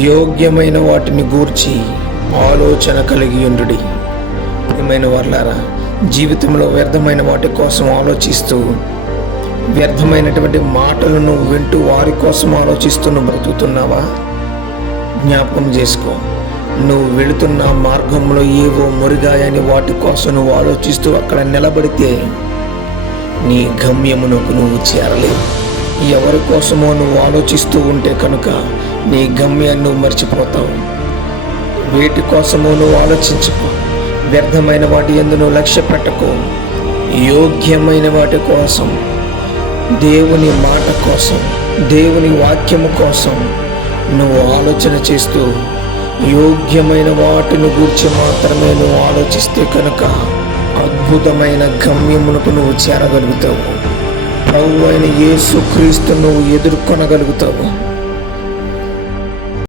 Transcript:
యోగ్యమైన వాటిని గూర్చి ఆలోచన కలిగి ఉండుడి. ప్రియమైన వారలారా, జీవితంలో వ్యర్థమైన వాటి కోసం ఆలోచిస్తూ, వ్యర్థమైనటువంటి మాటలను వింటూ వారి కోసం ఆలోచిస్తూ నువ్వు బ్రతుకుతున్నావా? జ్ఞాపకం చేసుకో. నువ్వు వెళుతున్న మార్గంలో ఏవో మురిగాయని వాటి కోసం నువ్వు ఆలోచిస్తూ అక్కడ నిలబడితే నీ గమ్యమునకు నువ్వు చేరలేవు. ఎవరి కోసమో నువ్వు ఆలోచిస్తూ ఉంటే కనుక నీ గమ్యాన్ని నువ్వు మర్చిపోతావు. వేటి కోసమో నువ్వు ఆలోచించుకో. వ్యర్థమైన వాటి యందు నువ్వు లక్ష్య పెట్టకు. యోగ్యమైన వాటి కోసం, దేవుని మాట కోసం, దేవుని వాక్యము కోసం నువ్వు ఆలోచన చేస్తూ యోగ్యమైన వాటిని గురించి మాత్రమే నువ్వు ఆలోచిస్తే కనుక అద్భుతమైన గమ్యమునకు నువ్వు చేరగలుగుతావు. ప్రభువైన యేసుక్రీస్తు నువ్వు ఎదుర్కొనగలుగుతావు.